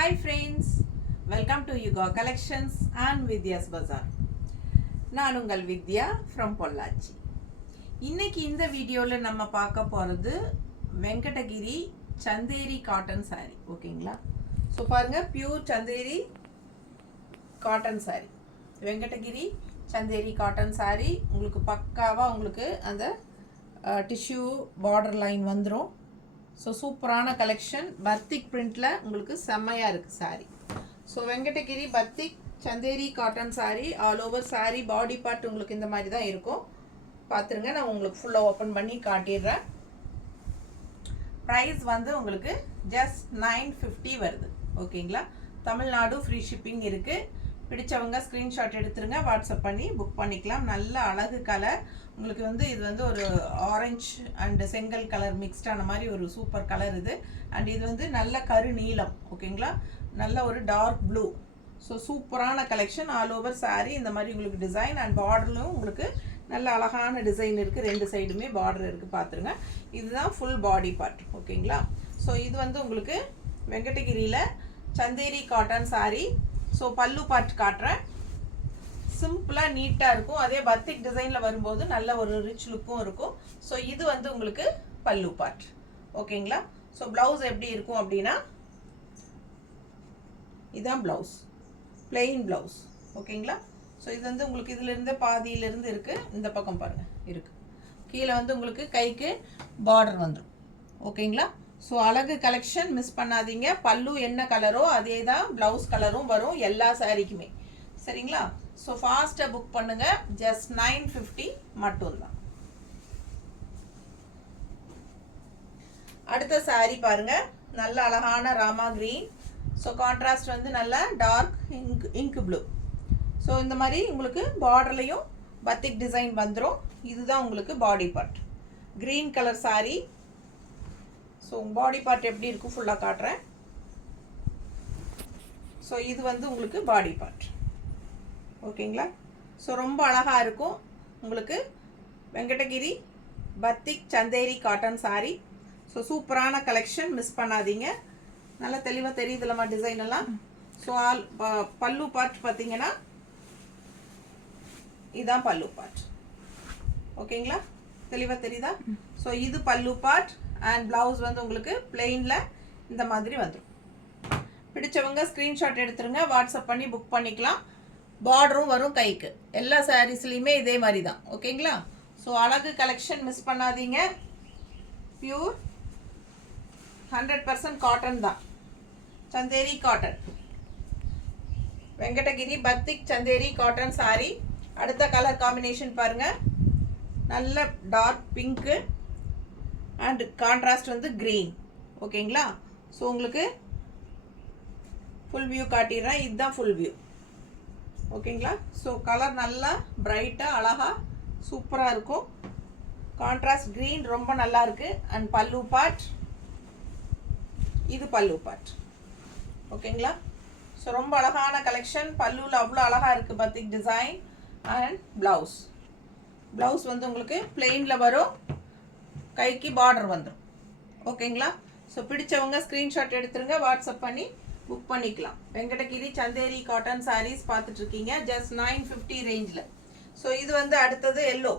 Hi friends, welcome to Yuga Collections and Vidya's Bazaar. நான் உங்கள் வித்யா from Pollachi. இன்னைக்கு இந்த வீடியோவில் நம்ம பார்க்க போகிறது வெங்கடகிரி சந்தேரி காட்டன் saree. ஓகேங்களா? ஸோ பாருங்கள் pure Chanderi cotton saree. Venkatagiri Chanderi cotton saree உங்களுக்கு பக்காவாக உங்களுக்கு அந்த டிஷ்யூ பார்டர் லைன் வந்துடும். ஸோ சூப்பரான கலெக்ஷன் பத்திக் பிரிண்டில் உங்களுக்கு செம்மையாக இருக்குது saree. So Venkatagiri batik Chanderi cotton saree all over saree body part உங்களுக்கு இந்த மாதிரி தான் இருக்கும். பார்த்துருங்க, நான் உங்களுக்கு ஃபுல்லாக ஓப்பன் பண்ணி காட்டிடுறேன். ப்ரைஸ் வந்து உங்களுக்கு ஜஸ்ட் 950 வருது. ஓகேங்களா? தமிழ்நாடு ஃப்ரீ ஷிப்பிங் இருக்குது. பிடிச்சவங்க ஸ்க்ரீன்ஷாட் எடுத்துருங்க, வாட்ஸ்அப் பண்ணி புக் பண்ணிக்கலாம். நல்ல அழகு கலர் உங்களுக்கு வந்து இது வந்து ஒரு ஆரஞ்சு அண்டு செங்கல் கலர் மிக்ஸ்டான மாதிரி ஒரு சூப்பர் கலர் இது. அண்ட் இது வந்து நல்ல கரு நீலம். ஓகேங்களா? நல்ல ஒரு டார்க் ப்ளூ. ஸோ சூப்பரான கலெக்ஷன். ஆல் ஓவர் சாரீ இந்த மாதிரி உங்களுக்கு டிசைன் அண்ட் பார்டர்லையும் உங்களுக்கு நல்ல அழகான டிசைன் இருக்குது. ரெண்டு சைடுமே பார்டர் இருக்குது. பார்த்துருங்க, இதுதான் ஃபுல் பாடி பார்ட். ஓகேங்களா? ஸோ இது வந்து உங்களுக்கு வெங்கடகிரியில் சந்தேரி காட்டன் சாரீ. ஸோ பல்லு பார்ட் காட்டுறேன். சிம்பிளாக நீட்டாக இருக்கும். அதே பத்திக் டிசைனில் வரும்போது நல்ல ஒரு ரிச் லுக்கும் இருக்கும். ஸோ இது வந்து உங்களுக்கு பல்லு பார்ட். ஓகேங்களா? ஸோ ப்ளவுஸ் எப்படி இருக்கும் அப்படின்னா இதுதான் ப்ளவுஸ், பிளெயின் ப்ளவுஸ். ஓகேங்களா? ஸோ இது வந்து உங்களுக்கு இதிலிருந்து பாதியிலிருந்து இருக்குது. இந்த பக்கம் பாருங்கள் இருக்குது. கீழே வந்து உங்களுக்கு கைக்கு பார்டர் வந்துடும். ஓகேங்களா? ஸோ அழகு கலெக்ஷன் மிஸ் பண்ணாதீங்க. பல்லு என்ன கலரோ அதே தான் ப்ளவுஸ் கலரும் வரும் எல்லா சாரீக்குமே. சரிங்களா? ஸோ ஃபாஸ்ட்டாக புக் பண்ணுங்கள். ஜஸ்ட் 950 மட்டும்தான். அடுத்த சாரீ பாருங்கள், நல்ல அழகான ராமா கிரீன். ஸோ கான்ட்ராஸ்ட் வந்து நல்ல டார்க் இங்க் ப்ளூ. ஸோ இந்த மாதிரி உங்களுக்கு பார்டர்லையும் பத்திக் டிசைன் வந்துடும். இதுதான் உங்களுக்கு body part. Green colour sari. So body part எப்படி இருக்கும் ஃபுல்லாக காட்டுறேன். ஸோ இது வந்து உங்களுக்கு பாடி பார்ட். ஓகேங்களா? ஸோ ரொம்ப அழகாக இருக்கும் உங்களுக்கு Venkatagiri batik Chanderi cotton sari. So சூப்பரான கலெக்ஷன் மிஸ் பண்ணாதீங்க. நல்லா தெளிவாக தெரியுதுலமா டிசைன் எல்லாம். ஸோ பல்லு பார்ட் பார்த்தீங்கன்னா இதுதான் பல்லு பார்ட். ஓகேங்களா? தெளிவாக தெரியுதா? ஸோ இது பல்லு பார்ட் அண்ட் ப்ளவுஸ் வந்து உங்களுக்கு பிளெயினில் இந்த மாதிரி வந்துடும். பிடிச்சவங்க ஸ்க்ரீன்ஷாட் எடுத்துருங்க, வாட்ஸ்அப் பண்ணி புக் பண்ணிக்கலாம். பார்டரும் வரும் கைக்கு. எல்லா சாரீஸ்லையுமே இதே மாதிரி தான். ஓகேங்களா? ஸோ அழகு கலெக்ஷன் மிஸ் பண்ணாதீங்க. பியூர் 100% காட்டன் தான். Chanderi cotton Venkatagiri batik Chanderi cotton saree. அடுத்த கலர் காம்பினேஷன் பாருங்கள், நல்ல டார்க் பிங்க்கு அண்ட் கான்ட்ராஸ்ட் வந்து க்ரீன். ஓகேங்களா? ஸோ உங்களுக்கு ஃபுல் வியூ காட்டிடுறேன். இதுதான் ஃபுல் வியூ. ஓகேங்களா? ஸோ கலர் நல்லா பிரைட்டாக அழகாக சூப்பராக இருக்கும். கான்ட்ராஸ்ட் க்ரீன் ரொம்ப நல்லா இருக்குது. அண்ட் பல்லு பார்ட், இது பல்லு பார்ட். ஓகேங்களா? ஸோ ரொம்ப அழகான கலெக்ஷன். பல்லுவில் அவ்வளோ அழகாக இருக்குது பத்திக் டிசைன். அண்ட் ப்ளவுஸ் வந்து உங்களுக்கு பிளெயினில் வரும், கைக்கு பார்டர் வந்துடும். ஓகேங்களா? ஸோ பிடிச்சவங்க ஸ்க்ரீன்ஷாட் எடுத்துருங்க, வாட்ஸ்அப் பண்ணி புக் பண்ணிக்கலாம். வெங்கடகிரி சந்தேரி காட்டன் சாரீஸ் பார்த்துட்ருக்கீங்க ஜஸ்ட் 950 ரேஞ்சில். ஸோ இது வந்து அடுத்தது எல்லோ,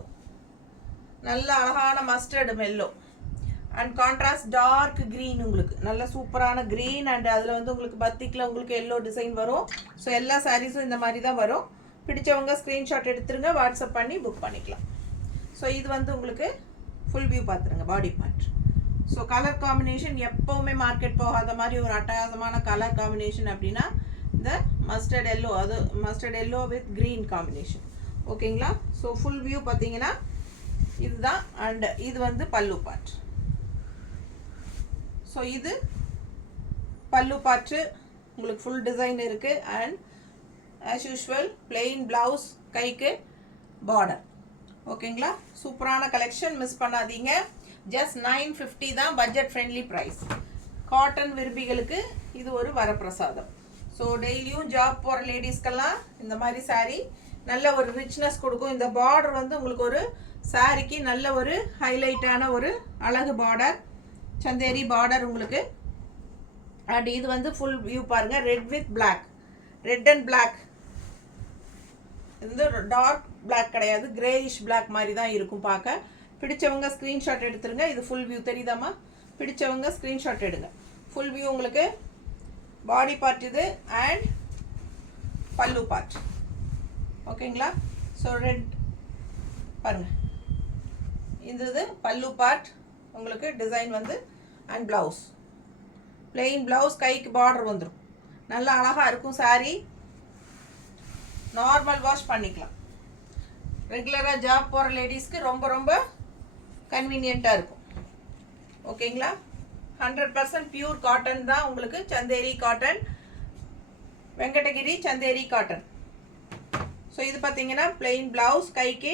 நல்ல அழகான mustard yellow and contrast dark green. உங்களுக்கு நல்ல சூப்பரான க்ரீன் அண்ட் அதில் வந்து உங்களுக்கு பத்திக்கில் உங்களுக்கு எல்லோ டிசைன் வரும். ஸோ எல்லா சாரீஸும் இந்த மாதிரி தான் வரும். பிடிச்சவங்க ஸ்க்ரீன்ஷாட் எடுத்துருங்க, வாட்ஸ்அப் பண்ணி புக் பண்ணிக்கலாம். ஸோ இது வந்து உங்களுக்கு ஃபுல் வியூ பார்த்துருங்க body part. So colour combination எப்போவுமே மார்க்கெட் போகாத மாதிரி ஒரு அட்டகாசமான கலர் காம்பினேஷன் அப்படின்னா இந்த மஸ்டர்ட் எல்லோ, அது mustard yellow with green combination. ஓகேங்களா? ஸோ ஃபுல் வியூ பார்த்தீங்கன்னா இதுதான். அண்ட் இது வந்து பல்லு பார்ட். ஸோ இது பல்லு பார்ட்டு உங்களுக்கு ஃபுல் டிசைன் இருக்குது. And as usual plain blouse, கைக்கு பார்டர். ஓகேங்களா? சூப்பரான கலெக்ஷன் மிஸ் பண்ணாதீங்க. ஜஸ்ட் 950 தான், பட்ஜெட் ஃப்ரெண்ட்லி ப்ரைஸ். காட்டன் விரும்பிகளுக்கு இது ஒரு வரப்பிரசாதம். ஸோ டெய்லியும் ஜாப் போகிற லேடிஸ்க்கெல்லாம் இந்த மாதிரி சாரீ நல்ல ஒரு ரிச்னஸ் கொடுக்கும். இந்த பார்டர் வந்து உங்களுக்கு ஒரு சாரீக்கு நல்ல ஒரு ஹைலைட்டான ஒரு அழகு பார்டர். சந்தேரி பார்டர் உங்களுக்கு அண்ட் இது வந்து ஃபுல் வியூ பாருங்கள், red with black, red and black. இது வந்து டார்க் பிளாக் கிடையாது, கிரேயிஷ் பிளாக் மாதிரி தான் இருக்கும் பார்க்க. பிடிச்சவங்க ஸ்க்ரீன்ஷாட் எடுத்துருங்க. இது ஃபுல் வியூ தெரியுதாம்மா? பிடிச்சவங்க ஸ்க்ரீன்ஷாட் எடுங்க. ஃபுல் வியூ உங்களுக்கு பாடி பார்ட் இது அண்ட் பல்லு பார்ட். ஓகேங்களா? ஸோ ரெட் பாருங்கள், இது பல்லு பார்ட் உங்களுக்கு டிசைன் வந்து அண்ட் ப்ளவுஸ் பிளெயின் ப்ளவுஸ், கைக்கு பார்டர் வந்துடும். நல்லா அழகாக இருக்கும் சாரீ. நார்மல் வாஷ் பண்ணிக்கலாம். ரெகுலராக ஜாப் போகிற லேடிஸ்க்கு ரொம்ப ரொம்ப கன்வீனியண்ட்டாக இருக்கும். ஓகேங்களா? 100% பியூர் காட்டன் தான் உங்களுக்கு, Chanderi cotton, Venkatagiri Chanderi cotton. So இது பார்த்தீங்கன்னா பிளெயின் ப்ளவுஸ், கைக்கு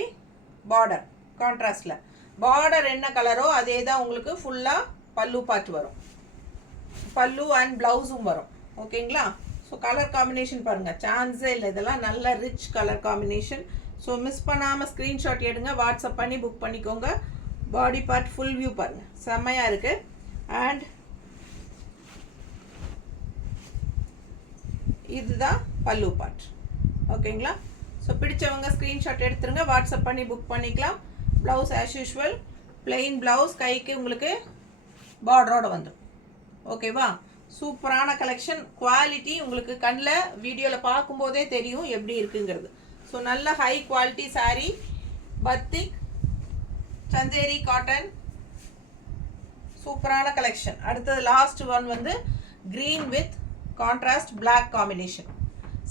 பார்டர் கான்ட்ராஸ்டில். பார்டர் என்ன கலரோ அதே தான் உங்களுக்கு ஃபுல்லாக பல்லு பார்ட் வரும். பல்லு அண்ட் ப்ளவுஸும் வரும். ஓகேங்களா? ஸோ கலர் காம்பினேஷன் பாருங்கள், சான்ஸே இல்லை. இதெல்லாம் நல்ல rich colour combination. So miss பண்ணாமல் ஸ்க்ரீன்ஷாட் எடுங்க, வாட்ஸ்அப் பண்ணி புக் பண்ணிக்கோங்க. பாடி பார்ட் ஃபுல் வியூ பாருங்கள், செம்மையாக இருக்குது. அண்ட் இதுதான் பல்லு பார்ட். ஓகேங்களா? ஸோ பிடிச்சவங்க ஸ்க்ரீன்ஷாட் எடுத்துருங்க, வாட்ஸ்அப் பண்ணி புக் பண்ணிக்கலாம். Blouse as usual plain blouse, கைக்கு உங்களுக்கு பார்டரோடு வந்துடும். ஓகேவா? சூப்பரான கலெக்ஷன். குவாலிட்டி உங்களுக்கு கண்ணில் வீடியோவில் பார்க்கும்போதே தெரியும் எப்படி இருக்குங்கிறது. ஸோ நல்ல high quality saree, batik Chanderi cotton, சூப்பரான கலெக்ஷன். அடுத்தது லாஸ்ட் ஒன் வந்து green with contrast black combination.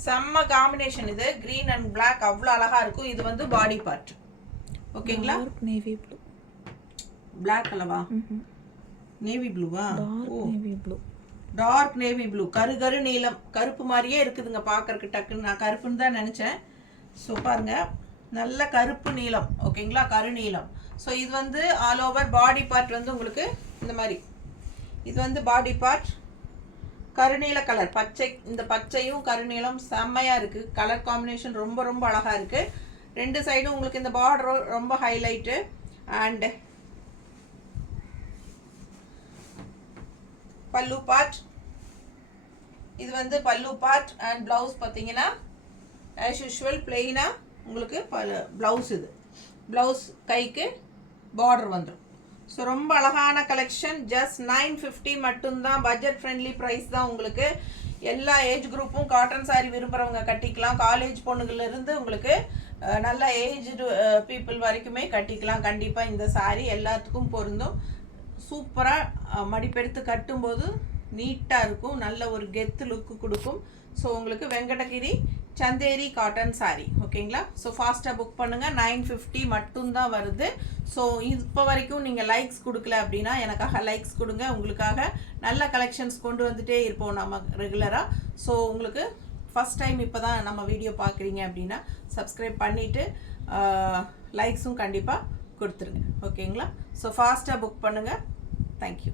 செம்ம காம்பினேஷன் இது, க்ரீன் அண்ட் பிளாக் அவ்வளோ அழகாக இருக்கும். இது வந்து பாடி பார்ட். ஓகேங்களா? நேவி ப்ளூ, பிளாக் கலவா? நேவி ப்ளூவா? ஓ navy blue, dark navy blue, கரு நீலம், கருப்பு மாதிரியே இருக்குதுங்க பார்க்கறக்கு. டக்குன்னு நான் கருப்புன்னு தான் நினச்சேன். ஸோ பாருங்கள், நல்ல கருப்பு நீலம். ஓகேங்களா? கரு நீலம். ஸோ இது வந்து ஆல் ஓவர் பாடி பார்ட் வந்து உங்களுக்கு இந்த மாதிரி. இது வந்து பாடி பார்ட் கருநீல கலர், பச்சை, இந்த பச்சையும் கருநீலம் செம்மையாக இருக்குது. கலர் காம்பினேஷன் ரொம்ப ரொம்ப அழகாக இருக்குது. ரெண்டு சைடும் உங்களுக்கு இந்த பார்டர் ரொம்ப ஹைலைட்டு. அண்ட் பல்லு பார்ட், இது வந்து பல்லு பார்ட் அண்ட் ப்ளவுஸ் பார்த்தீங்கன்னா ஆஸ் யூஷுவல் பிளெயினாக உங்களுக்கு ப்ளவுஸ். இது ப்ளவுஸ், கைக்கு பார்டர் வந்துடும். ஸோ ரொம்ப அழகான கலெக்ஷன். ஜஸ்ட் 950 மட்டும்தான். பட்ஜெட் ஃப்ரெண்ட்லி ப்ரைஸ் தான் உங்களுக்கு. எல்லா ஏஜ் குரூப்பும் காட்டன் சாரீ விரும்புகிறவங்க கட்டிக்கலாம். காலேஜ் பொண்ணுங்கள்லேருந்து உங்களுக்கு நல்ல ஏஜ்டு பீப்புள் வரைக்குமே கட்டிக்கலாம். கண்டிப்பாக இந்த சாரீ எல்லாத்துக்கும் பொருந்தும். சூப்பராக மடிப்பெடுத்து கட்டும்போது நீட்டாக இருக்கும், நல்ல ஒரு கெத்து லுக்கு கொடுக்கும். ஸோ உங்களுக்கு வெங்கடகிரி சந்தேரி காட்டன் சாரீ. ஓகேங்களா? ஸோ ஃபாஸ்ட்டாக புக் பண்ணுங்கள். 950 மட்டும்தான் வருது. ஸோ இப்போ வரைக்கும் நீங்கள் லைக்ஸ் கொடுக்கல அப்படின்னா எனக்காக லைக்ஸ் கொடுங்க. உங்களுக்காக நல்ல கலெக்ஷன்ஸ் கொண்டு வந்துகிட்டே இருப்போம் நம்ம ரெகுலராக. ஸோ உங்களுக்கு ஃபஸ்ட் டைம் இப்போ தான் நம்ம வீடியோ பார்க்குறீங்க அப்படின்னா சப்ஸ்கிரைப் பண்ணிவிட்டு லைக்ஸும் கண்டிப்பாக கொடுத்துருங்க. ஓகேங்களா? ஸோ ஃபாஸ்ட்டாக புக் பண்ணுங்கள். தேங்க்யூ.